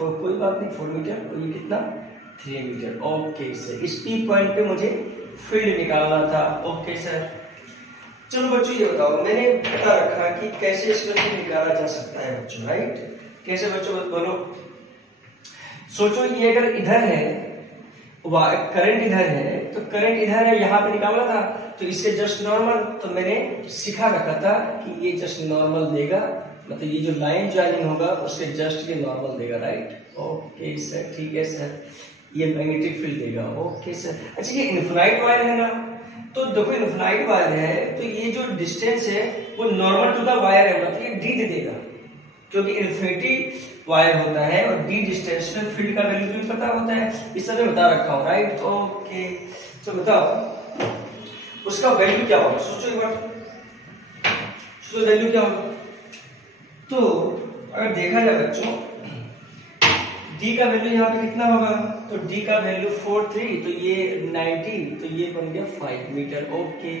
तो कोई बात नहीं, 4 मीटर, तो ये कितना 3 मीटर। ओके सर, इस पी पॉइंट पे मुझे फील्ड निकालना था। ओके सर, चलो बच्चों ये बताओ, मैंने बता रखा कि कैसे इसमें से निकाला जा सकता है बच्चों, राइट? कैसे बच्चों बोलो, सोचो ये अगर इधर है, करंट इधर है, तो करंट इधर है, यहाँ पे निकालना था, तो इससे जस्ट नॉर्मल, तो मैंने सिखा रखा था कि ये जस्ट नॉर्मल देगा, मतलब ये जो लाइन ज्वाइनिंग होगा उसके जस्ट ये नॉर्मल देगा, राइट? ओके सर, ठीक है सर, ये मैग्नेटिक फील्ड देगा। ओके सर, अच्छा ये इनफिनाइट वायर है ना, तो देखो इनफिनाइट वायर है, तो ये जो डिस्टेंस है वो नॉर्मल टू द वायर है, मतलब ये डी दे देगा, क्योंकि इन्फिनिटी वायर होता है और डी डिस्टेंस में फील्ड का वैल्यू भी पता होता है, इस तरह बता रखा हूँ, राइट? ओके, तो बताओ उसका वैल्यू क्या होगा, सोचो एक बार, उसका वैल्यू क्या होगा? तो अगर देखा जाए बच्चों, डी का वैल्यू यहाँ पे कितना होगा, तो डी का वैल्यू 43, तो ये 90, तो ये बन गया 5 मीटर। ओके,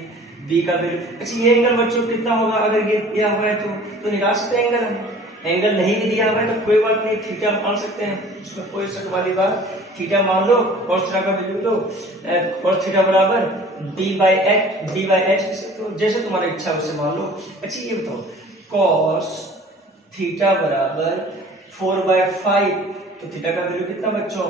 बी का वैल्यू, अच्छा ये एंगल बच्चों कितना होगा, अगर ये दिया हुआ है तो निकाल सकते हैं एंगल, एंगल नहीं भी दिया हुआ है तो कोई बात नहीं, थीटा मान सकते हैं, उसमें कोई शक वाली बात, थीटा मान लो, cos थीटा का वैल्यू लो, cos थीटा बराबर d/h, तो जैसे तुम्हारी इच्छा वैसे मान लो। अच्छा ये बताओ, cos थीटा बराबर 4/5, तो थीटा का वैल्यू कितना बच्चों,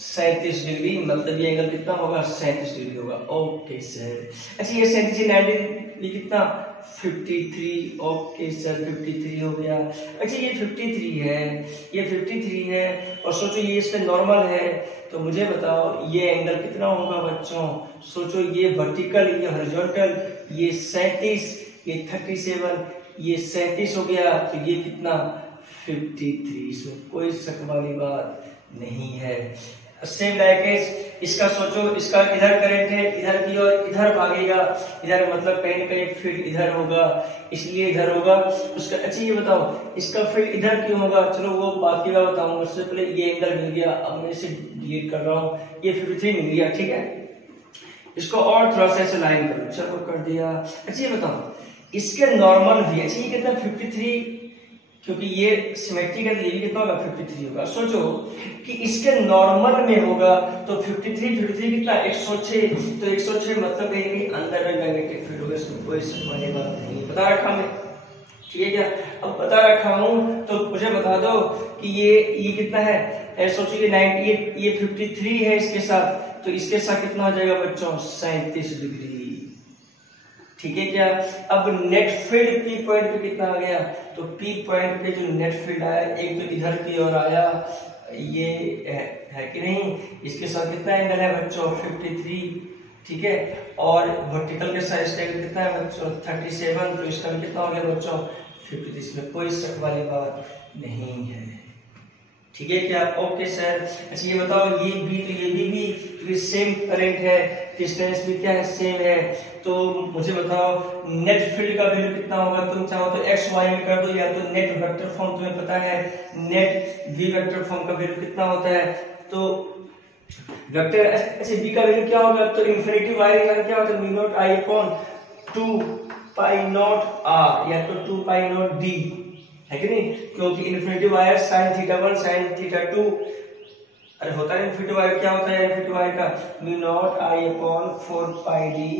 37 डिग्री, मतलब ये एंगल कितना होगा, 37 डिग्री होगा। ओके सर, अच्छा ये 37 90 ये कितना 53। ओके सर, 53 हो गया। अच्छा ये 53 है, ये 53 है, और सोचो ये इसमें नॉर्मल है, तो मुझे बताओ ये एंगल कितना होगा बच्चों, सोचो ये वर्टिकल, ये हॉरिजॉन्टल, ये 37, ये 37, ये 37 हो गया, तो ये कितना 53, इसमें कोई शक वाली बात नहीं है। सेम लाइक इसका सोचो, इसका इधर करंट है, इधर की ओर इधर भागेगा, इधर मतलब कहीं ना कहीं फील्ड इधर होगा, इसलिए इधर होगा उसका। अच्छा ये बताओ इसका फील्ड इधर क्यों होगा, चलो वो बाकी बात बताऊंगा, उससे पहले ये एंगल मिल गया, अब मैं इसे डिलीट कर रहा हूँ, ये 53 मिल गया, ठीक है? इसको और थोड़ा सा ऐसे लाइन करो, चलो कर दिया। अच्छा ये बताओ इसके नॉर्मल भी, अच्छा ये कितना 53, क्योंकि ये सिमेट्रिक है, ये भी कितना होगा 53 होगा। सोचो कि इसके नॉर्मल में होगा तो 53 कितना 106, तो 106 मतलब कि अंदर में मैग्नेटिक फील्ड होगा, इसमें कोई शक वाली बात नहीं, बता रखा मैं, ठीक है क्या? अब बता रखा हूं तो मुझे बता दो कि ये कितना है, सोचो ये 90, ये 53 है इसके साथ, तो इसके साथ कितना हो जाएगा बच्चों 37 डिग्री, ठीक है क्या? अब नेट फील्ड पी पॉइंट पे कितना आ गया, तो पी पॉइंट पे जो नेट फील्ड आया, एक तो इधर की ओर आया, ये है कि नहीं, इसके साथ कितना एंगल है बच्चों 53, ठीक है? और वर्टिकल के साथ इसका एंगल कितना है बच्चों 37, तो इसका भी कितना हो गया बच्चों 53, इसमें कोई शक वाली बात नहीं है, ठीक है क्या? ओके सर, अच्छा ये बताओ ये भी, तो ये भी तो सेम करंट है, डिस्टेंस भी क्या है सेम है, तो मुझे बताओ नेट फील्ड का वैल्यू कितना होगा, तुम चाहो तो एक्स वाई में कर दो, या तो नेट वेक्टर फॉर्म तुम्हें पता है, नेट वी वेक्टर फॉर्म का वैल्यू कितना होता है, तो वेक्टर, अच्छा बी का वैल्यू क्या होगा, तो इन्फिनिटी वाई का क्या होता है, mu naught I upon 2 pi naught R, या तो 2 पाई नॉट डी, है कि नहीं? क्योंकि इन्फिनिटी वायर sin θ1 sin θ2, अरे होता है इन्फिनिटी वायर, क्या होता है इन्फिनिटी वायर का, mu naught I upon 4 pi D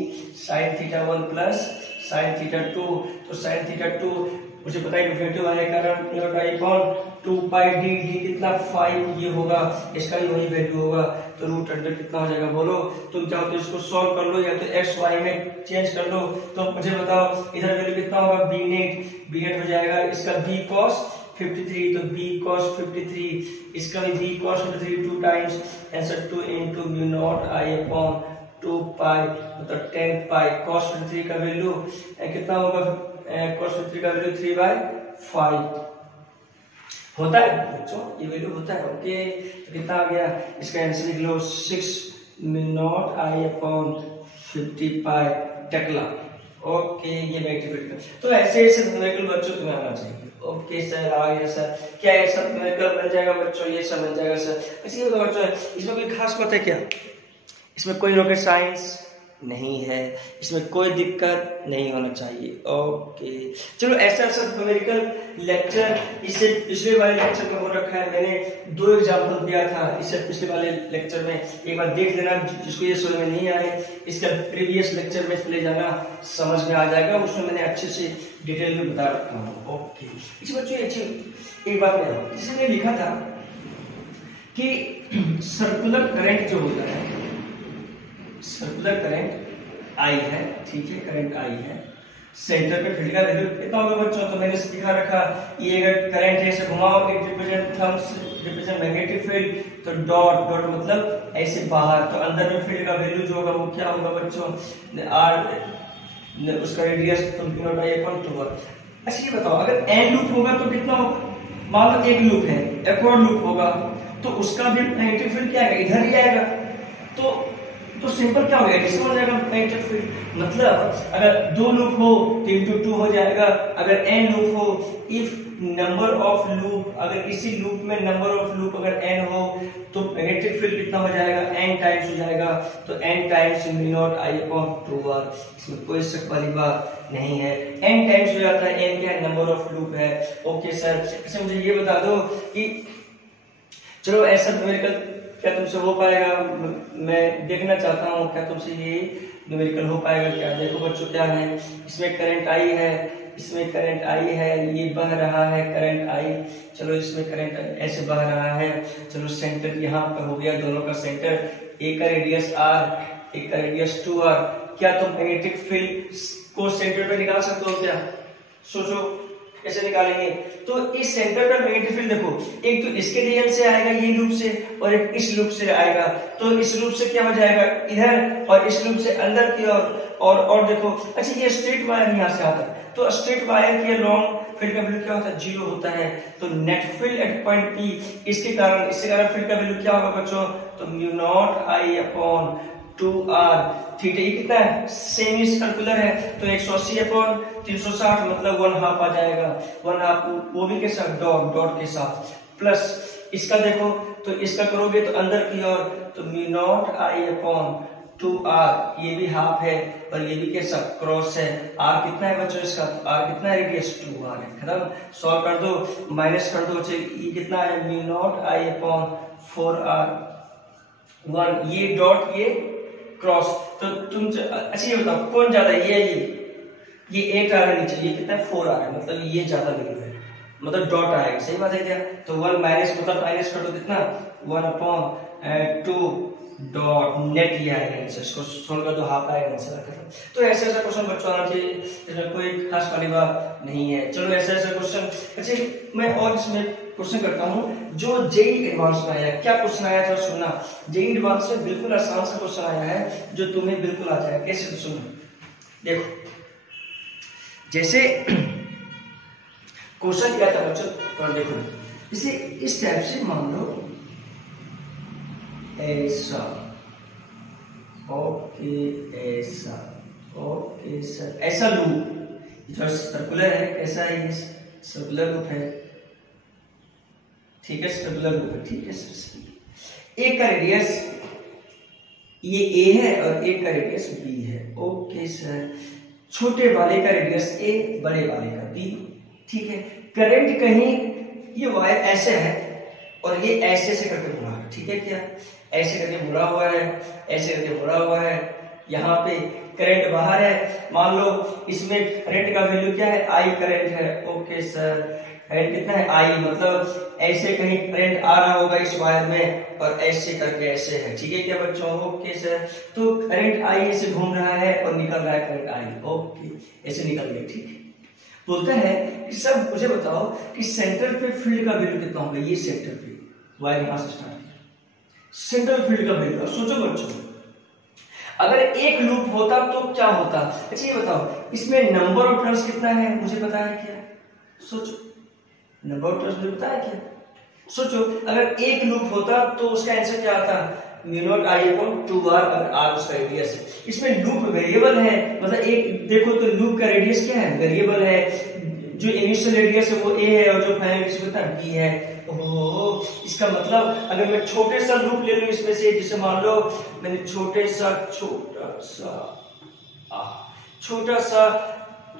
sin θ1 plus sin θ2, तो sin θ2 मुझे पता है इन्फिनिटी वायर का mu naught I upon 2 pi D, D कितना 5 ये होगा, इसका भी वही वैल्यू होगा, तो रूट अंडर कितना हो जाएगा बोलो, तुम चाहो तो इसको सॉल्व कर लो, या तो एक्स वाई में चेंज कर लो, तो मुझे बताओ इधर वैल्यू कितना होगा, बी नेट हो जाएगा, इसका बी कॉस 53, तो बी कॉस 53, इसका भी बी cos 53 2 times answer 2 into mu naught I upon 2 pi, मतलब 10 पाई cos 53 का वैल्यू कितना होगा, cos 53 का वैल्यू 3/5 होता है बच्चों, ये वैल्यू होता है। ओके, तो कितना आ गया, इसका आंसर लिख लो 6 म्यू नॉट आई अपॉन 50 पाई टकला। ओके, ये मैग्नीफिकेशन, तो ऐसे न्यूमेरिकल बच्चों तुम्हें आना चाहिए। ओके सर, आ गया सर, क्या ये सब न्यूमेरिकल बन जाएगा बच्चों, ये सब बन जाएगा सर। अच्छा ये तो बच्चों इसमें कोई खास बात है क्या, इसमें कोई रॉकेट साइंस नहीं है, इसमें कोई दिक्कत नहीं होना चाहिए। ओके, चलो ऐसा न्यूमेरिकल लेक्चर इससे पिछले वाले लेक्चर में हो रखा है, मैंने 2 एग्जाम्पल दिया था इससे पिछले वाले लेक्चर में, एक बार देख लेना, जिसको ये समझ में नहीं आए इसका प्रीवियस लेक्चर में चले जाना, समझ में आ जाएगा, उसमें मैंने अच्छे से डिटेल में बता रखा हूँ। ओके, इस बच्चों एक बात मैं इसमें लिखा था कि सर्कुलर करंट जो होता है, सर्कुलर करंट आई है, ठीक है, करंट आई है, सेंटर पे फील्ड का वैल्यू कितना होगा बच्चों, तो मैंने दिखा रखा, ये अगर करंट है ऐसे घुमाओ, इट रिप्रेजेंट मैग्नेटिक फील्ड, तो डॉट डॉट मतलब ऐसे बाहर, तो अंदर में फील्ड का वैल्यू जो होगा वो क्या होगा बच्चों, आर, उसका रेडियस तो आई अपॉन 2r। अच्छा ये बताओ, अगर n लूप होगा तो कितना होगा, मान लो एक लूप है, एक और लूप होगा, तो उसका भी मैग्नेटिक फील्ड क्या है, इधर ही आएगा, तो सिंपल क्या हो जाएगा, हो जाएगा मैग्नेटिक फील्ड। मतलब अगर 2 लूप हो तो इंटू 2 हो जाएगा, अगर n लूप हो, इफ नंबर ऑफ लूप, अगर इसी लूप में नंबर ऑफ लूप अगर n हो तो मैग्नेटिक फील्ड कितना हो जाएगा, n टाइम्स हो जाएगा, तो n times mu naught I upon 2r, इसमें कोई शक वाली बात नहीं है, n टाइम्स हो जाता है, n क्या है, नंबर ऑफ लूप है। ओके सर, अच्छा मुझे ये बता दो कि चलो ऐसा न्यूमेरिकल क्या तुमसे हो पाएगा, मैं देखना चाहता हूँ क्या तुमसे ये न्यूमेरिकल हो पाएगा क्या। देखो बच्चों क्या है, इसमें करंट आई है, इसमें करंट आई है, ये बह रहा है करंट आई, चलो इसमें करंट ऐसे बह रहा है, चलो सेंटर यहाँ पर हो गया, दोनों का सेंटर, एक का रेडियस r, एक का रेडियस 2r, क्या तुम मैग्नेटिक फील्ड को सेंटर पे निकाल सकते हो क्या, सोचो कैसे निकालेंगे। तो इस सेंटर पर मैग्नेटिक फील्ड देखो, एक तो इसके रीजन से आएगा ये लूप से, और एक इस लूप से आएगा, तो इस लूप से क्या हो जाएगा इधर, और इस लूप से अंदर की और देखो, अच्छा ये स्ट्रेट वायर यहाँ से आता है, तो स्ट्रेट वायर के लॉन्ग फील्ड का वैल्यू क्या होता है, 0 होता है, तो net field at point P, इसके कारण फील्ड का वैल्यू क्या होगा बच्चों, तो mu not I upon 2r, ठीक है, ये कितना है, सेमी सर्कुलर है, तो 180 अपॉन 360 मतलब 1/2 आ जाएगा, 1/2 वो भी के साथ डॉट डॉट के साथ, प्लस इसका देखो, तो इसका करोगे तो अंदर की ओर, तो mu not I upon 2r, ये भी हाफ है और ये भी कैसा क्रॉस है, r कितना है बच्चों इसका, r कितना है, रेडियस 2r है, खत्म, सॉल्व कर दो, माइनस कर दो, ये कितना है, mu not I upon 4r 1, ये डॉट ये क्रॉस, तो तुम अच्छा ये बताओ कौन ज्यादा है, ये 8 आ रहा है नीचे, ये कितना है 4 आ रहा है, मतलब ये ज्यादा वैल्यू है, मतलब डॉट आएगा, सही बात है क्या, तो 1 माइनस मतलब माइनस कर दो कितना 1 अपॉन 2 डॉट नेट ये आएगा आंसर, इसको सोल्व कर दो, हाफ आएगा आंसर। तो ऐसे ऐसा क्वेश्चन बच्चों आना चाहिए, इसमें कोई खास वाली बात नहीं है। चलो ऐसे ऐसे क्वेश्चन, अच्छा मैं और इसमें क्वेश्चन करता हूँ जो जेईई एडवांस में आया, क्या क्वेश्चन आया था सुनना, जेईई एडवांस में बिल्कुल आसान सा क्वेश्चन आया है जो तुम्हें बिल्कुल आ जाएगा, कैसे तो सुनो, देखो जैसे क्वेश्चन क्या था बच्चों, और देखो इसे इस टाइप से मान लो ऐसा, ओके ऐसा, ओके सर, ऐसा लूप जो सर्कुलर है, कैसा है ये सर्कुलर लूप है, ठीक है, सर्कुलर लूप है, ठीक है सर, एक का रेडियस ये a है और एक का रेडियस b है, ओके सर, छोटे वाले का रेडियस a, बड़े वाले का b, ठीक है, करंट कहीं ये वायर ऐसे है और ये ऐसे से करके मुड़ा है, ठीक है, क्या ऐसे करके मुड़ा हुआ है, ऐसे करके मुड़ा हुआ है, यहाँ पे करंट बाहर है, मान लो इसमें करंट का वैल्यू क्या है, I करंट है, ओके सर, करंट कितना है I, मतलब ऐसे कहीं करंट आ रहा होगा इस वायर में और ऐसे करके ऐसे है, ठीक है क्या बच्चों, ओके सर, तो करंट I ऐसे घूम रहा है और निकल रहा है करंट I, ओके ऐसे निकल गया, ठीक है, बोलता है कि सब मुझे बताओ कि सेंटर पे फील्ड का वैल्यू कितना होगा, ये सेंटर पे वायर यहां से स्टार्ट किया, सेंट्रल फील्ड का वैल्यू, सोचो बच्चों अगर एक लूप होता तो क्या होता, अच्छा ये बताओ इसमें नंबर ऑफ टर्न्स कितना है, मुझे पता है क्या, सोचो नंबर ऑफ टर्न्स मुझे पता है क्या, सोचो अगर एक लूप होता तो उसका आंसर क्या आता, mu naught I upon 2r, अगर r उसका रेडियस है, इसमें लूप वेरिएबल है, मतलब एक देखो तो लूप का रेडियस क्या है, वेरिएबल है, जो इनिशियल रेडियस है वो a है और जो फाइनल रेडियस होता है b है। ओह, इसका मतलब अगर मैं छोटे सा लूप ले लूं इसमें से, जैसे मान लो मैंने छोटा सा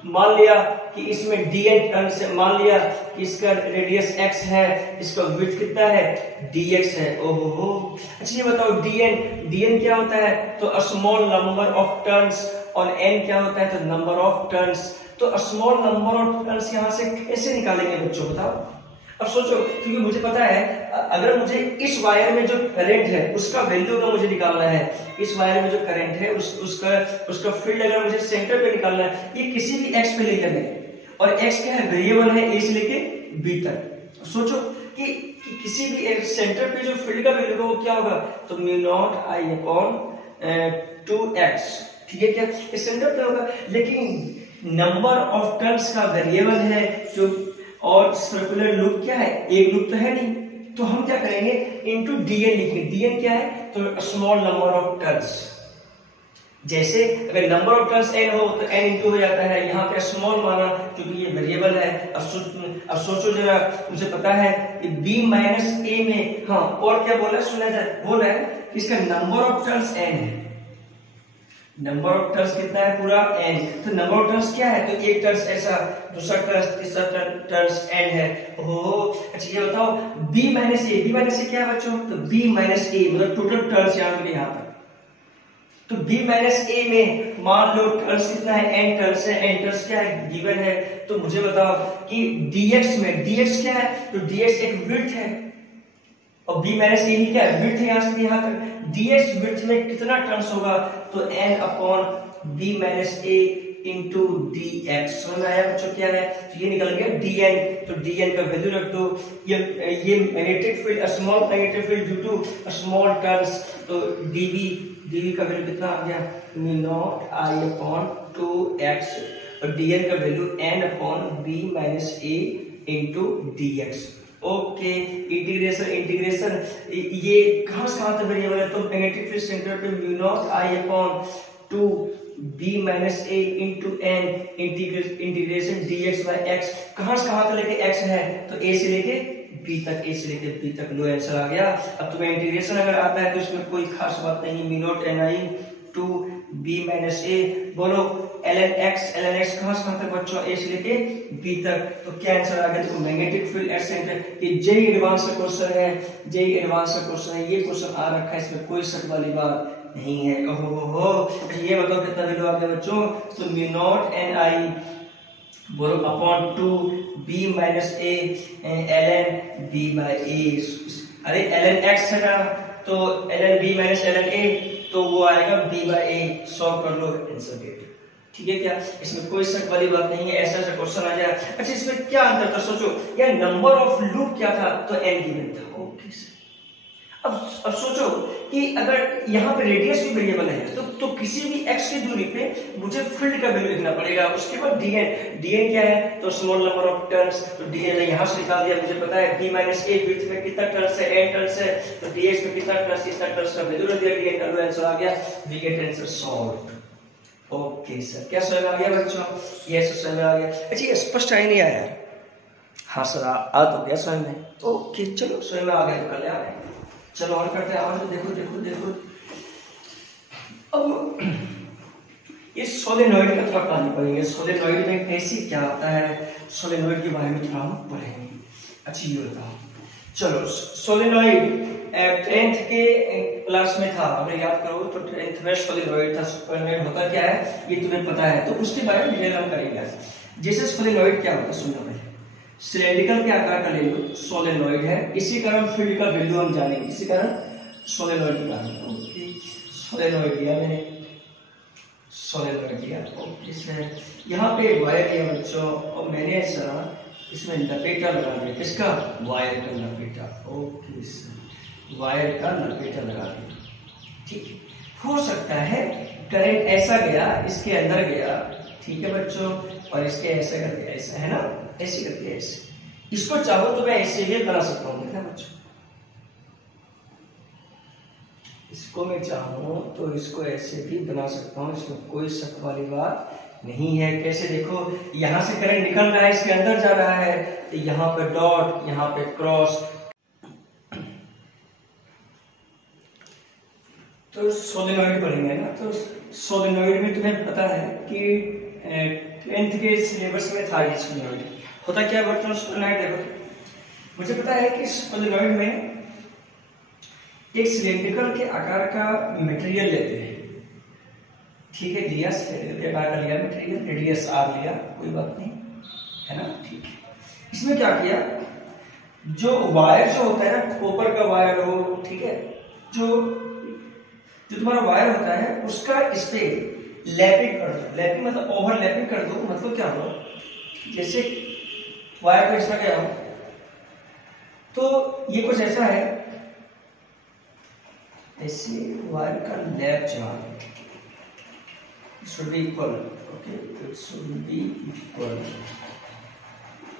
मान लिया कि इसमें dn टर्न्स है, मान लिया कि इसका रेडियस x है, इसका विड्थ कितना है dx है। ओहो, अच्छा ये बताओ dn क्या होता है? तो स्मॉल नंबर ऑफ टर्न्स, और n क्या होता है? तो नंबर ऑफ टर्न्स। तो स्मॉल नंबर ऑफ टर्न्स यहां से कैसे निकालेंगे बच्चों, बताओ। अब सोचो, क्योंकि मुझे पता है अगर मुझे इस वायर में जो करंट है उसका वैल्यू अगर मुझे निकालना है, इस वायर में जो करंट है उसका फील्ड अगर मुझे सेंटर पे निकालना है, ये किसी भी x पे ले लेंगे, और x क्या है? वेरिएबल है a से लेके b तक। सोचो कि किसी भी सेंटर पे जो फील्ड का वैल्यू होगा वो क्या होगा? तो μ0I/2x, ठीक है क्या? इस सेंटर पे होगा, लेकिन नंबर ऑफ टर्न्स का वेरिएबल है जो, और सर्कुलर लूप क्या है? एक लूप तो है नहीं, तो हम क्या करेंगे? इनटू dn लिखेंगे। dn क्या है? तो स्मॉल नंबर ऑफ टर्न्स। जैसे अगर नंबर ऑफ टर्न्स n हो तो n इंटू हो जाता है, यहाँ पे स्मॉल माना क्योंकि ये वेरिएबल है। अब सोचो जरा, मुझे पता है कि b माइनस a में, हाँ और क्या बोला? सुना जाए, बोला है कि इसका नंबर ऑफ टर्न्स n है। नंबर ऑफ टर्न्स कितना है? पूरा n। तो नंबर ऑफ टर्न्स क्या है? तो एक टर्न्स ऐसा, दूसरा टर्न्स, तीसरा टर्न्स n है। ओह, अच्छा ये बताओ b माइनस a क्या है बच्चों? तो b माइनस a मतलब टोटल टर्न्स यहाँ पे, यहाँ पर। तो b माइनस a में मान लो टर्न्स कितना है? n टर्न्स है। n टर्न्स क्या है? गिवन है। तो मुझे बताओ कि dx में, dx क्या है? तो dx एक विड्थ है, और b माइनस a ही क्या है? विड्थ है, यहाँ से यहाँ तक। dx विड्थ में कितना टर्न्स होगा? तो n upon b minus a into dx। समझ में आया बच्चों क्या है? तो ये निकल गया dn। तो dn का वैल्यू रख दो। ये magnetic field, small magnetic field due to small turns, तो dv का वैल्यू कितना आ गया? μ0I/2x, और dn का वैल्यू n upon b minus a into dx। Okay, integration ये कहां से कहां तक वेरिएबल है? तो मैग्नेटिक फील्ड सेंटर पे μ0I/2 b minus a into n integration dx by x, कहां से कहां तक लेके x है? तो a से लेके b तक, a से लेके b तक। लो आंसर आ गया। अब तुम्हें इंटीग्रेशन अगर आता है तो इसमें कोई खास बात नहीं। μ0ni/2 b माइनस a, बोलो ln x कहां से कहां तक बच्चों? a से लेके b तक। तो क्या आंसर आ गया? देखो मैग्नेटिक फील्ड एट सेंटर, ये जेई एडवांस का क्वेश्चन है, जेई एडवांस का क्वेश्चन है, ये क्वेश्चन आ रखा है, इसमें कोई शक वाली बात नहीं है। ओहो, ये बताओ कितना वैल्यू आ गया बच्चों? तो μ0ni बोलो upon 2 b minus a ln b by a। अरे ln x है ना, तो ln b minus ln a, तो वो आएगा b बाय a। सॉल्व कर लो, आंसर गेट। ठीक है क्या? इसमें कोई शक वाली बात नहीं है, ऐसा ऐसा क्वेश्चन आ जाए। अच्छा इसमें क्या अंतर था? सोचो यार, नंबर ऑफ लूप क्या था? तो n गिवन था। ओके सर, अब सोचो कि अगर यहाँ पे रेडियस भी वेरिएबल है तो किसी भी x की दूरी पे मुझे फील्ड का वैल्यू लिखना पड़ेगा। उसके बाद dn क्या है? तो स्मॉल नंबर ऑफ टर्न्स, तो dn यहाँ से निकाल दिया। मुझे पता है b माइनस a विड्थ में कितना टर्न्स है? n टर्न्स है। तो dx में कितना टर्न्स? इतना टर्न्स का वैल्यू रख दिया, dn का आंसर आ गया। We get answer solved. Okay sir, क्या समझ में आ गया बच्चों? ये समझ में आ गया। अच्छा ये स्पष्ट है नहीं आया? हाँ सर आ तो गया समझ में। ओके चलो, समझ में आ गया तो कल आ गए। चलो और करते हैं। और देखो अब ये सोलेनॉइड का थोड़ा पढ़ना पड़ेगा। सोलेनॉइड में कैसे क्या होता है, सोलेनॉइड के बारे में थोड़ा हम पढ़ेंगे। अच्छी ये बताओ। चलो सोलेनॉइड 10th के क्लास में था, अगर याद करो तो 10th में सोलेनॉइड था। सोलेनॉइड होता क्या है ये तुम्हें पता है, तो उसके बारे में डिटेल हम करेंगे। जैसे सोलेनॉइड क्या होता है सुनो भाई, सिलेंड्रिकल के आकार का ले लो, सोलेनॉइड है। इसी कारण फील्ड का वैल्यू हम जानेंगे, इसी कारण सोलेनॉइड निकालेंगे। ओके, सोलेनॉइड लिया मैंने, सोलेनॉइड लिया। ओके सर, यहाँ पे वायर लिया बच्चों, और मैंने ऐसा इसमें लपेटा लगा दिया। किसका? वायर का लपेटा। ओके सर, वायर का लपेटा लगा दिया। ठीक है, हो सकता है करंट ऐसा गया, इसके अंदर गया, ठीक है बच्चों, और इसके ऐसे करके ऐसा है ना, ऐसे करके ऐसे। इसको चाहो तो मैं ऐसे भी बना सकता हूँ, देखा बच्चों, इसको मैं चाहूँ तो इसको ऐसे भी बना सकता हूँ, इसमें कोई शक वाली बात नहीं है। कैसे? देखो यहां से करंट निकल रहा है, इसके अंदर जा रहा है, तो यहाँ पे डॉट, यहाँ पे क्रॉस। तो सोलेनॉइड पढ़ेंगे ना, तो सोलेनॉइड में तुम्हें पता है कि 10th के सिलेबस में था ये सोलेनॉइड। होता क्या बच्चों सोलेनॉइड? देखो मुझे पता है कि सोलेनॉइड में एक सिलेंड्रिकल के आकार का मटेरियल लेते हैं, ठीक है, लिया सिलेंड्रिकल के आकार का लिया मटेरियल, रेडियस आर लिया, कोई बात नहीं है ना, ठीक है। इसमें क्या किया, जो वायर जो होता है ना, कॉपर का वायर हो, ठीक है, जो तुम्हारा वायर होता है उसका इस पे लैपिंग कर दो। लैपिंग मतलब ओवरलैपिंग कर दो, मतलब क्या हो, जैसे वायर को ऐसा क्या हो, तो ये कुछ ऐसा है, ऐसे वायर का lap charge should be equal, okay, it should be equal,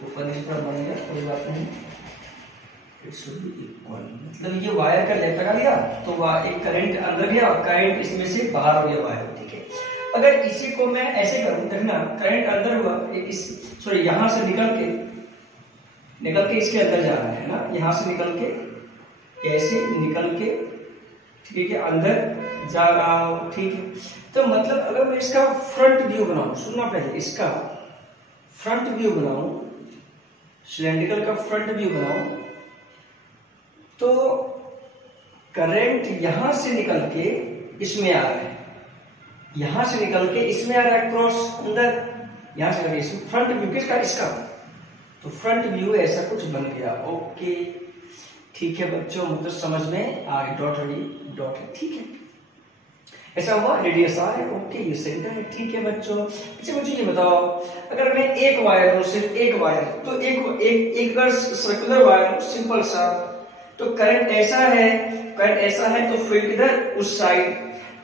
ऊपर नीचे बनेगा, कोई बात नहीं, it should be equal, मतलब ये वायर का लैप लगा लिया तो एक करंट अंदर गया, करंट इसमें से बाहर हो गया वायर, ठीक है। अगर इसी को मैं ऐसे करूं, देखना करंट अंदर हुआ, सॉरी यहां से निकल के इसके अंदर जा रहा है ना, यहां से निकल के ऐसे निकल के, ठीक है, अंदर जा रहा हो, ठीक है। तो मतलब अगर मैं इसका फ्रंट व्यू बनाऊं, सुनना पहले, इसका फ्रंट व्यू बनाऊं, सिलेंड्रिकल का फ्रंट व्यू बनाऊं, तो करंट यहां से निकल के इसमें आ रहा है, यहां से निकल के इसमें आ रहा है, क्रॉस अंदर, यहां से निकल के फ्रंट व्यू किसका, इसका, तो फ्रंट व्यू ऐसा कुछ बन गया, ओके, ठीक है बच्चों, मतलब समझ में आ गई, डॉट है, ठीक है, ऐसा हुआ, रेडियस आर है, ओके, ये सेंटर है, ठीक है बच्चों। अच्छा मुझे ये बताओ, अगर मैं एक वायर हूं, सिर्फ एक वायर, तो एक अगर सर्कुलर वायर हूं, सिंपल सा, तो करंट ऐसा है, तो फील्ड इधर उस साइड,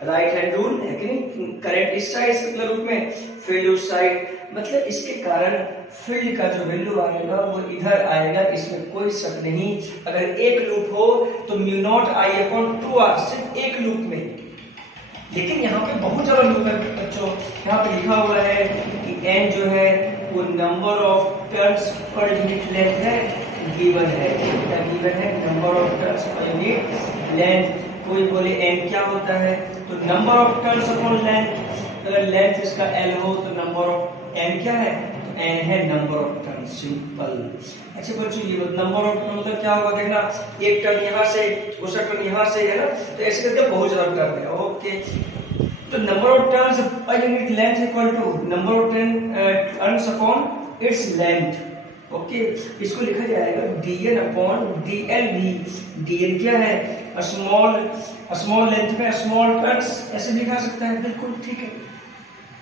राइट हैंड रूल है कि नहीं, करंट इस साइड सर्कुलर रूप में, फील्ड उस साइड, मतलब इसके कारण फील्ड का जो वैल्यू आएगा वो इधर आएगा, इसमें कोई शक नहीं। अगर एक लूप हो तो mu naught I upon 2r, सिर्फ एक लूप में, लेकिन यहाँ पे बहुत ज्यादा लूप है बच्चों। यहाँ पे लिखा हुआ है कि n जो है वो number of turns per unit length है, गिवन है, क्या गिवन है, number of turns per unit length. कोई बोले n क्या होता है, तो number of turns upon length, अगर लेंथ इसका l हो तो नंबर ऑफ n क्या है, तो n है नंबर ऑफ टर्न, सिंपल। अच्छा बच्चों ये नंबर ऑफ टर्न मतलब क्या होगा, देखना एक टर्न यहाँ से, दूसरा टर्न यहाँ से, है ना, तो ऐसे करके बहुत ज्यादा टर्न है, ओके। तो number of turns per unit length equal to number of turns upon its length, okay. इसको लिखा जाएगा dn अपॉन dl भी, dn क्या है, स्मॉल लेंथ में स्मॉल टर्न्स, ऐसे लिखा सकता है, बिल्कुल ठीक है,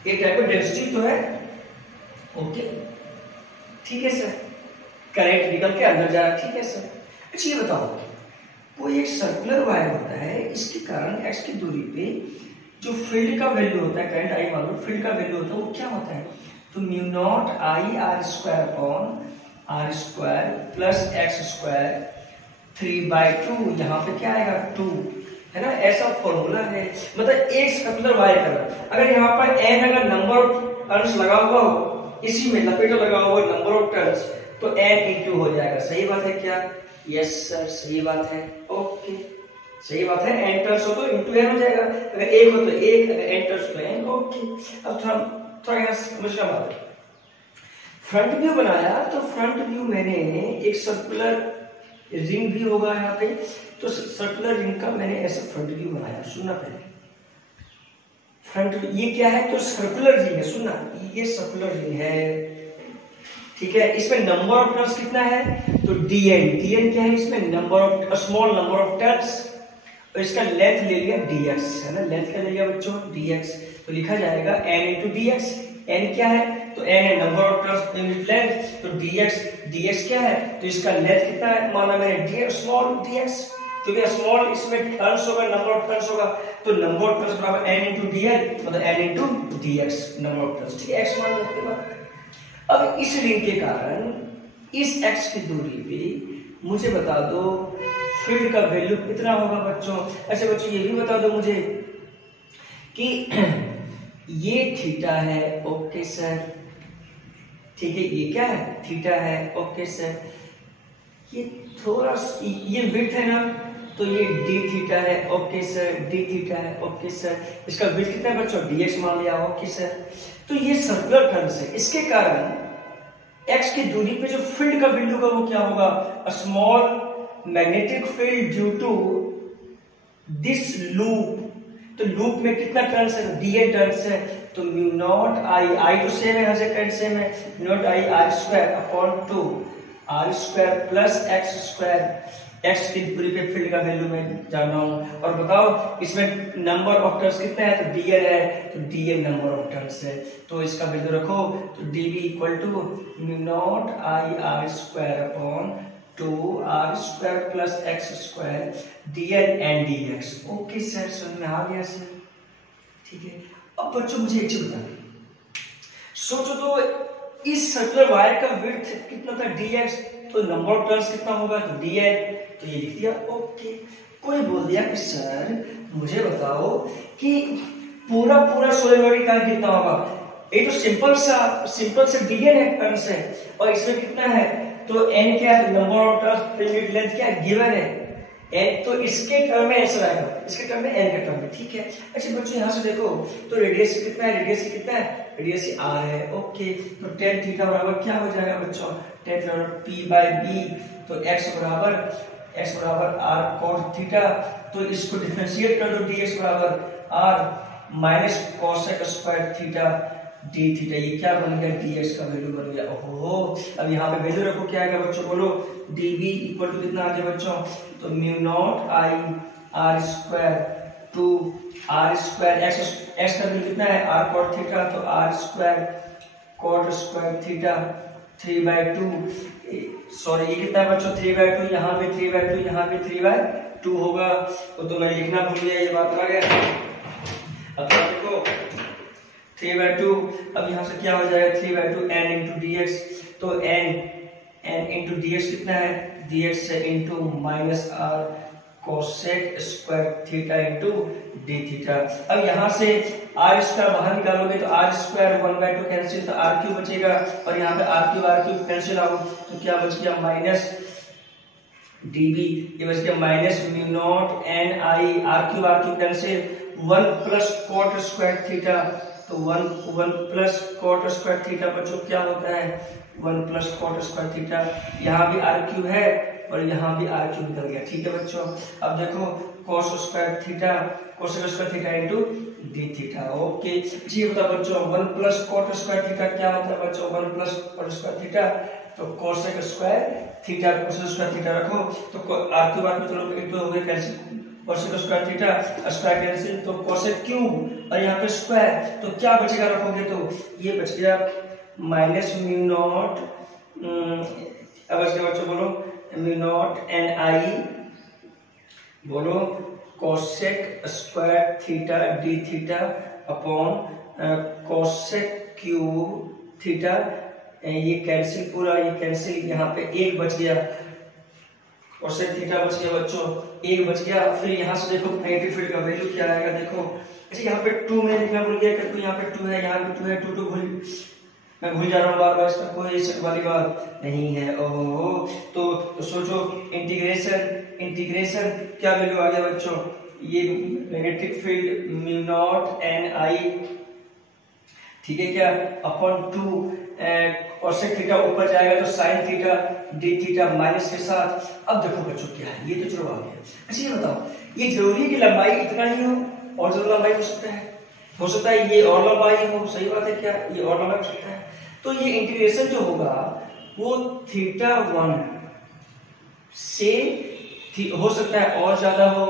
एक टाइप का डेंसिटी तो है, ओके, ठीक है सर, करंट निकल के अंदर जा रहा है, ठीक है सर। अच्छा ये बताओ, कोई एक सर्कुलर वायर होता है, इसके कारण x की दूरी पे जो फील्ड का वैल्यू होता है, करंट आई मान लो फील्ड का वैल्यू होता है, वो क्या होता है, तो mu naught I R square upon R square plus X square 3/2, यहाँ पे क्या आएगा 2, है ना, ऐसा फॉर्मूला है। मतलब एक सर्कुलर वायर का अगर यहाँ पर n अगर नंबर ऑफ टर्न्स लगा हुआ हो, इसी में लपेटा लगा हुआ नंबर ऑफ टर्न्स, तो n इंटू हो जाएगा, सही बात है क्या, यस सर सही बात है, ओके सही बात है, n टर्न्स हो तो इंटू n हो जाएगा, अगर एक हो तो एक, अगर n टर्न्स तो n, ओके। अब थोड़ा यहाँ समझना बात, फ्रंट व्यू बनाया, तो फ्रंट व्यू मैंने एक सर्कुलर रिंग भी होगा यहाँ पे, तो सर्कुलर रिंग का मैंने ऐसा फ्रंट व्यू बनाया, सुनना पहले, फ्रंट ये क्या है, तो सर्कुलर रिंग है, सुनना, ये सर्कुलर रिंग है, ठीक है। इसमें नंबर ऑफ टर्न्स कितना है, तो dn क्या है, इसमें number of small number of turns, और इसका लेंथ ले लिया dx, है ना, लेंथ क्या ले लिया बच्चों, dx, तो लिखा जाएगा n इंटू dx, n क्या है, तो n है number of turns unit length, तो dx क्या है, तो इसका लेंथ कितना है, माना मैंने dx स्मॉल dx, क्योंकि स्मॉल इसमें टर्न्स होगा, नंबर ऑफ टर्न्स होगा, तो नंबर ऑफ टर्न्स बराबर n इंटू dl, मतलब n into dx number of turns, ठीक है, x मान लेते हैं। अब इस रिंग के कारण इस x की दूरी पे मुझे बता दो फील्ड का वैल्यू कितना होगा बच्चों। ऐसे बच्चों ये भी बता दो मुझे कि ये थीटा है, ओके सर, ठीक है, ये क्या है, थीटा है, ओके सर, ये थोड़ा ये विड्थ है ना, तो ये डी थीटा है, ओके सर, डी थीटा है, ओके सर, इसका विड्थ कितना है बच्चों, डीएक्स मान लिया, ओके सर। तो ये सर्कुलर टर्म्स है, इसके कारण एक्स की दूरी पे जो फील्ड का वैल्यू का वो क्या होगा, a small magnetic field due to this loop. तो लूप में कितना टर्न्स है, डीएन टर्न्स है, तो म्यू नॉट आई, आई तो सेम है, हर करंट सेम है, mu naught I R square upon 2 R square plus X square, X की दूरी पे फील्ड का वैल्यू मैं जानना हूं। और बताओ इसमें नंबर ऑफ टर्न्स कितना है, तो डीएन है, तो डीएन नंबर ऑफ टर्न्स है, तो इसका वैल्यू रखो, तो DB equal to mu naught I R square upon 2 R square plus X square DN and DX. Okay sir, समझ में आ गया सर, ठीक है। अब बच्चों मुझे एक चीज बताइए, सोचो तो इस सर्कुलर वायर का विड्थ कितना था, dx, तो नंबर ऑफ टर्न्स कितना होगा, तो dn, तो ये लिख दिया, ओके। कोई बोल दिया कि सर मुझे बताओ कि पूरा पूरा सोलेनोइड का कितना होगा, ये तो सिंपल सा dn है, टर्न्स है, और इसमें कितना है, तो n क्या है, number of turns per unit length क्या है, गिवन है n, तो इसके टर्म में आंसर आएगा, इसके टर्म में n का टर्म में, ठीक है। अच्छा बच्चों यहाँ से देखो, तो रेडियस कितना है, रेडियस कितना है, रेडियस r है, ओके। तो tan थीटा बराबर क्या हो जाएगा बच्चों, tan बराबर p बाय b, तो x बराबर r cos थीटा, तो इसको डिफरेंशिएट कर दो, dx बराबर r minus cosec square theta D theta, ये क्या बन गया, dx का वैल्यू बन गया। ओहो, अब यहाँ पे वैल्यू रखो, क्या आएगा बच्चों, बोलो, dv इक्वल टू कितना आ गया बच्चों, तो mu naught I R square two R square X का वैल्यू कितना है, r cot थीटा, तो r square cot square theta 3/2, sorry ये कितना है बच्चों, 3/2, यहाँ पे 3/2, यहाँ पे 3/2 होगा, तो मैं लिखना भूल गया, ये बात आ गया। अब देखो 3/2, अब यहाँ से क्या हो जाएगा, 3/2 n इंटू डी एक्स, तो n इंटू डी एक्स कितना है, dx है into minus R cosec square theta into D theta. अब यहाँ से आर स्क्वायर बाहर निकालोगे तो आर स्क्वायर 1/2 कैंसिल, तो आर क्यूब बचेगा, और यहाँ पे आर क्यूब कैंसिल आओ, तो क्या बच गया, माइनस dv, ये बच गया माइनस म्यू नॉट n आई, R cube cancel, 1 plus cot square theta, तो 1 प्लस कॉट स्क्वायर थीटा बच्चों क्या होता है, 1 प्लस कॉट स्क्वायर थीटा, यहाँ भी आर क्यूब है और यहाँ भी आर क्यूब निकल गया, ठीक है बच्चों। अब देखो cos square theta, cosec square theta into d theta, okay जी। बता बच्चों 1 प्लस कॉट स्क्वायर थीटा क्या होता है बच्चों, 1 प्लस कॉट स्क्वायर थीटा, तो cosec square theta, cosec square theta रखो, तो आर क्यूब तो लोग एक तो हो गए cancel, cosec square theta square cancel, तो कोसेक क्यूब और यहाँ पे स्क्वायर, तो क्या बचेगा रखोगे, तो ये बच गया माइनस म्यू नॉट, अब बच गया बच्चों बोलो, म्यू नॉट एन आई, बोलो cosec square theta D theta upon cosec cube theta, ये कैंसिल पूरा, ये कैंसिल, यहाँ पे एक बच गया, कोसेक थीटा बच गया बच्चों, एक बच गया। फिर यहाँ से देखो मैग्नेटिक फील्ड का वैल्यू क्या आएगा, देखो अच्छा यहाँ पे 2 में लिखना भूल गया, तो यहाँ पे 2 है, यहाँ पे 2 है, 2 मैं भूल जा रहा हूँ बार बार, इसका कोई शक वाली बात नहीं है। ओहो, तो सोचो इंटीग्रेशन क्या वैल्यू आ गया बच्चों, ये magnetic field mu naught N I, ठीक है क्या, अपॉन 2 कोसेक थीटा ऊपर जाएगा तो sine theta D theta minus के साथ। अब देखो बच्चों क्या है, ये तो चलो आ गया। अच्छा ये बताओ, ये जरूरी है कि लंबाई इतना ही हो, और ज्यादा लंबाई हो सकता है ये और लंबाई हो, सही बात है क्या, ये और लंबाई हो सकता है। तो ये इंटीग्रेशन जो होगा वो θ1 से हो सकता है और ज्यादा हो,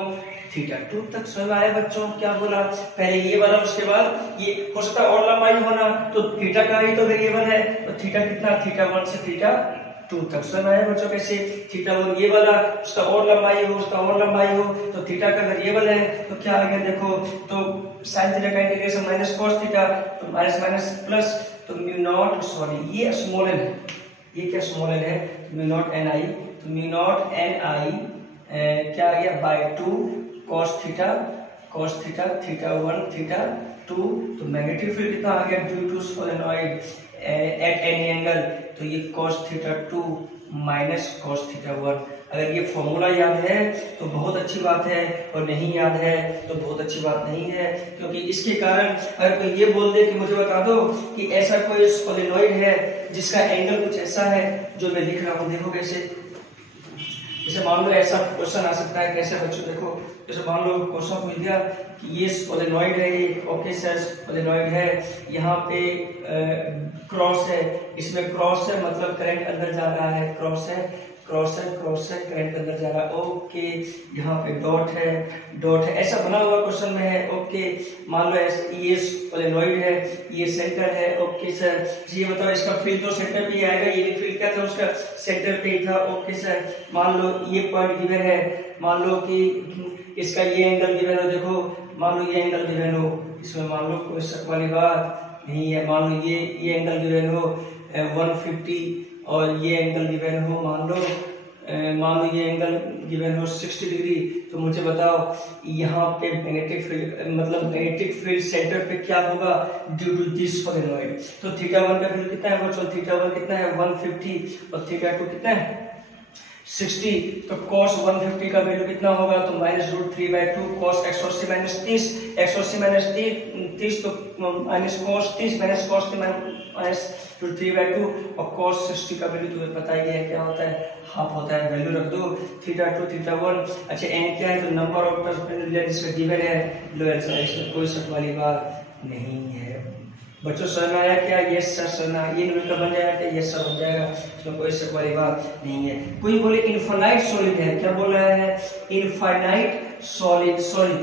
θ2 तक। समझ में आया बच्चों क्या बोला, पहले ये वाला उसके बाद ये हो सकता है और लंबाई होना, तो थीटा का ही तो वेरिएबल है, तो थीटा कितना, θ1 से θ2 तक। समझ में आया बच्चों कैसे, θ1 ये वाला उसका और लंबाई हो, उसका और लंबाई हो, तो थीटा का वेरिएबल है, तो क्या आ गया देखो, तो sin थीटा का इंटीग्रेशन माइनस cos थीटा, तो माइनस माइनस प्लस, तो म्यू नॉट, सॉरी ये स्मॉल एन है, ये क्या स्मॉल एन है, म्यू नॉट एन आई, तो म्यू नॉट एन आई क्या आ गया by 2 cos theta cos theta, theta 1, theta 2, तो मैग्नेटिक फील्ड कितना आ गया due to solenoid at any angle, तो ये cos theta 2 minus cos theta 1। अगर ये फॉर्मूला याद है तो बहुत अच्छी बात है, और नहीं याद है तो बहुत अच्छी बात नहीं है, क्योंकि इसके कारण अगर कोई ये बोल दे कि मुझे बता दो कि ऐसा कोई सोलेनॉइड है जिसका एंगल कुछ ऐसा है जो मैं लिख रहा हूँ, देखो कैसे, जैसे मान लो ऐसा क्वेश्चन आ सकता है, कैसे बच्चों देखो, जैसे मान लो क्वेश्चन पूछ दिया कि ये सोलेनॉइड है, ये ओके सर सोलेनॉइड है, यहाँ पे क्रॉस है, इसमें क्रॉस है मतलब करंट अंदर जा रहा है, क्रॉस है करंट अंदर जा रहा है, ओके, यहाँ पे डॉट है, ऐसा बना हुआ क्वेश्चन में है, ओके, मान लो ये सोलेनॉइड है, ये सेंटर है, ओके सर, ये बताओ इसका फील्ड तो सेंटर पे ही आएगा, ये फील्ड क्या था उसका, सेंटर पे ही था, ओके सर, मान लो ये पॉइंट गिवन है, मान लो कि इसका ये एंगल गिवन हो, देखो मान लो ये एंगल गिवन हो, इसमें मान लो कोई शक वाली बात नहीं है, मान लो ये एंगल गिवन हो 150 और ये एंगल गिवन हो मान लो ये एंगल गिवन हो 60 डिग्री, तो मुझे बताओ यहाँ पे मैग्नेटिक फील्ड मतलब मैग्नेटिक फील्ड सेंटर पे क्या होगा ड्यू टू दिस सोलेनॉइड। तो थीटा 1 का वैल्यू कितना है बच्चों, थीटा 1 कितना है 150 और थीटा 2 कितना है 60, तो cos 150 का वैल्यू कितना होगा, तो -√3/2 cos 180 माइनस 30, 180 माइनस 30 तो minus cos 30 minus cos 30 minus √3/2 और cos 60 का वैल्यू तुम्हें पता ही है क्या होता है, हाफ होता है, वैल्यू रख दो थीटा 2 थीटा 1। अच्छा n क्या है, तो नंबर ऑफ टर्न्स इसका गिवन है, लो आंसर, इसमें कोई शक वाली बात नहीं है। बच्चों समझ में आया क्या, यस सर समझ में, ये नंबर का बन जाएगा क्या, यस सर बन जाएगा, इसमें कोई शक वाली बात नहीं है। कोई बोले इनफाइनाइट सॉलिड है, क्या बोल रहा है, infinite solid, sorry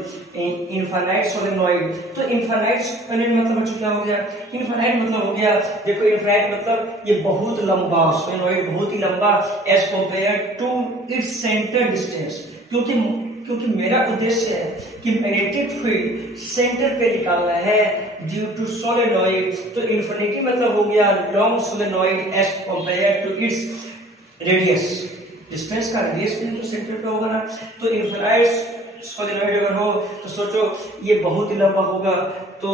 infinite solenoid, तो इनफाइनाइट सोलेनॉइड मतलब बच्चों क्या हो गया, इनफाइनाइट मतलब हो गया, देखो इनफाइनाइट मतलब ये बहुत लंबा, सोलेनॉइड बहुत ही लंबा as compared to its centre distance, क्योंकि मेरा उद्देश्य है कि मैग्नेटिक फील्ड सेंटर पे निकालना है ड्यू टू सोलेनॉइड, तो इन्फिनिटी मतलब हो गया long solenoid as compared to its radius, distance का रेडियस भी तो सेंटर पे होगा ना, तो इन्फिनाइट सोलेनॉइड अगर हो तो सोचो ये बहुत ही लंबा होगा, तो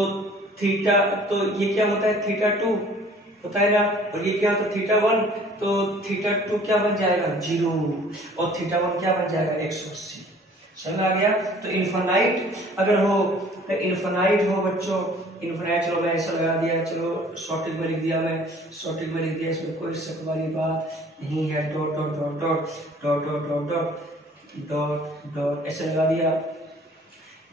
थीटा, तो ये क्या होता है थीटा 2 होता है ना, और ये क्या होता है थीटा 1, तो थीटा 2 क्या बन जाएगा 0 और थीटा 1 क्या बन जाएगा 180, समझ आ गया। तो इन्फिनाइट अगर हो तो इन्फिनाइट हो बच्चों, इन्फिनाइट, चलो मैं ऐसा लगा दिया, चलो शॉर्टिंग में लिख दिया, मैं शॉर्टिंग में लिख दिया, इसमें कोई शक वाली बात नहीं है, dot dot dot dot dot dot dot dot dot dot ऐसे लगा दिया,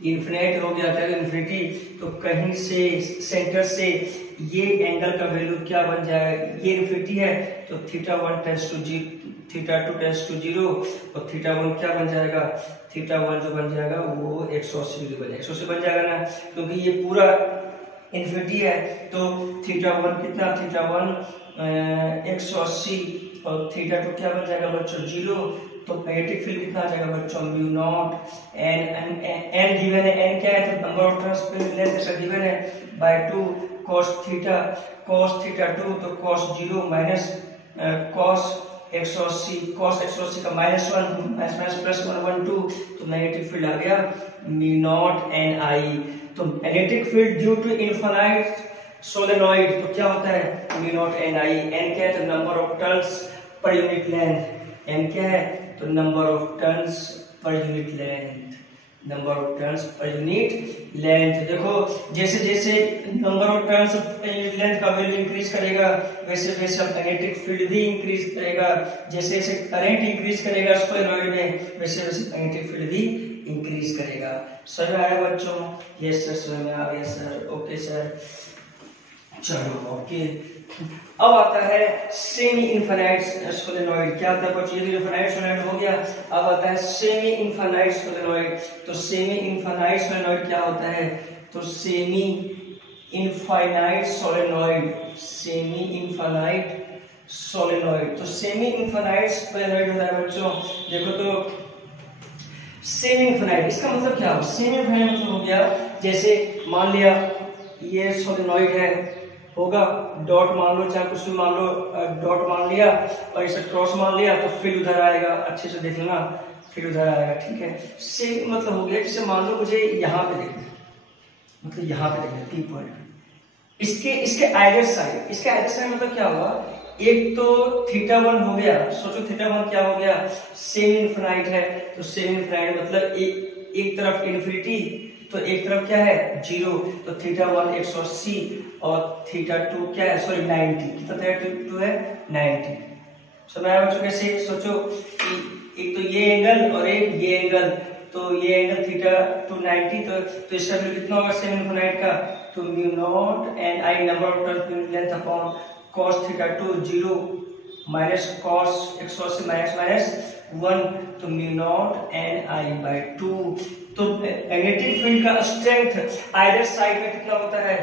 इन्फिनिट हो गया क्या इन्फिनिटी, तो कहीं से सेंटर से ये एंगल का वैल्यू क्या बन जाएगा, ये इन्फिनिटी है तो theta 1 tends to 0, theta 2 tends to 0 और थीटा 1 क्या बन जाएगा, थीटा 1 जो बन जाएगा वो 180 डिग्री बन जाएगा, 180 बन जाएगा ना, क्योंकि ये पूरा इन्फिनिटी है, तो थीटा 1 कितना, थीटा 1 180 और थीटा 2 क्या बन जाएगा बच्चों 0, तो मैग्नेटिक फील्ड कितना आ जाएगा बच्चों म्यू नॉट एन गिवन है, एन क्या है तो नंबर ऑफ टर्न्स पर लेंथ जैसा गिवन है बाय 2 cos थीटा 2 तो cos 0 माइनस cos 180 का -1 माइनस प्लस 1 1 2, तो मैग्नेटिक फील्ड आ गया म्यू नॉट एन आई, तो magnetic field due to infinite solenoid तो क्या होता है mu naught N I, N क्या है तो number of turns per unit length, N क्या है तो number of turns per unit length, number of turns per unit length. देखो जैसे जैसे number of turns per unit length का वैल्यू इंक्रीज करेगा वैसे वैसे मैग्नेटिक फील्ड भी इंक्रीज करेगा, जैसे जैसे करंट इंक्रीज करेगा सोलेनॉइड में वैसे वैसे मैग्नेटिक फील्ड भी इंक्रीज करेगा। समझ में आया बच्चों, यस सर समझ में आ गया सर, ओके सर, चलो ओके। अब आता है सेमी इनफाइनाइट सोलेनॉइड, क्या आता है बच्चों, ये इनफाइनाइट सोलेनॉइड हो गया, अब आता है सेमी इनफाइनाइट सोलेनॉइड, तो सेमी इनफाइनाइट सोलेनॉइड क्या होता है, तो semi infinite solenoid, semi infinite solenoid, तो सेमी इनफाइनाइट सोलेनॉइड होता है बच्चों, देखो तो सेमी इनफाइनाइट इसका मतलब क्या हो, सेमी इनफाइनाइट मतलब हो गया जैसे मान लिया ये सोलेनॉइड है होगा, डॉट मान लो चाहे कुछ भी मान लो, डॉट मान लिया और इसे क्रॉस मान लिया तो फील्ड उधर आएगा, अच्छे से देख लेना, फिर उधर आएगा, ठीक है। सेम मतलब हो गया, जैसे मान लो मुझे यहाँ पे देखना, मतलब यहाँ पे देखना P पॉइंट, इसके आइडर साइड मतलब क्या हुआ, एक तो θ1 हो गया, सोचो θ1 क्या हो गया, सेम इनफिनाइट है, तो सेम इनफिनाइट मतलब एक तरफ इन्फिनिटी तो एक तरफ क्या है 0, तो θ1 180 और θ2 क्या है, सॉरी 90, कितना θ2 है 90। समझ आया बच्चों कैसे, सोचो एक तो ये एंगल और एक ये एंगल, तो ये एंगल θ2 90, तो इसका वैल्यू कितना होगा सेम इनफिनाइट का, तो mu naught N I number of turns length upon cos θ2 0 minus cos 180 minus 1, तो mu naught N I by 2। तो मैग्नेटिक फील्ड का स्ट्रेंथ आइदर साइड में कितना होता है,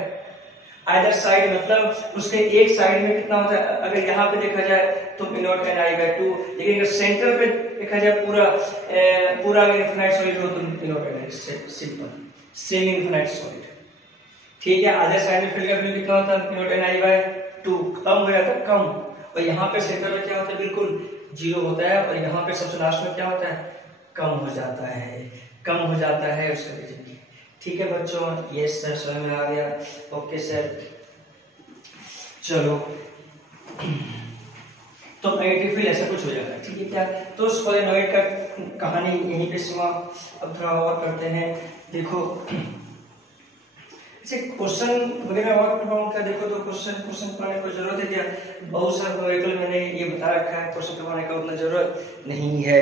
आइदर साइड मतलब उसके एक साइड में कितना होता है, अगर यहाँ पे देखा जाए तो mu naught N I by 2, लेकिन अगर सेंटर पे देखा जाए पूरा इनफिनाइट सॉलिड हो तो mu naught N I, simple semi infinite solid, ठीक है। आइदर साइड में फील्ड का वैल्यू कितना होता है mu naught N I by 2, कम हो जाता है कम, और यहाँ पे सेंटर में क्या होता है बिल्कुल 0 होता है, और यहाँ पे सबसे लास्ट में क्या होता है कम हो जाता है उसका रीजन, ठीक है बच्चों। यस सर समझ में आ गया, ओके सर। चलो तो मैग्नेटिक फील्ड ऐसा कुछ हो जाता है, ठीक है क्या, तो सोलेनोइड का कहानी यहीं पे सीमा। अब थोड़ा और करते हैं, देखो क्वेश्चन वगैरह और करवाऊं क्या, देखो तो क्वेश्चन पढ़ने की जरूरत है क्या, बहुत सारे मैंने ये बता रखा है, क्वेश्चन करवाने का उतना जरूरत नहीं है।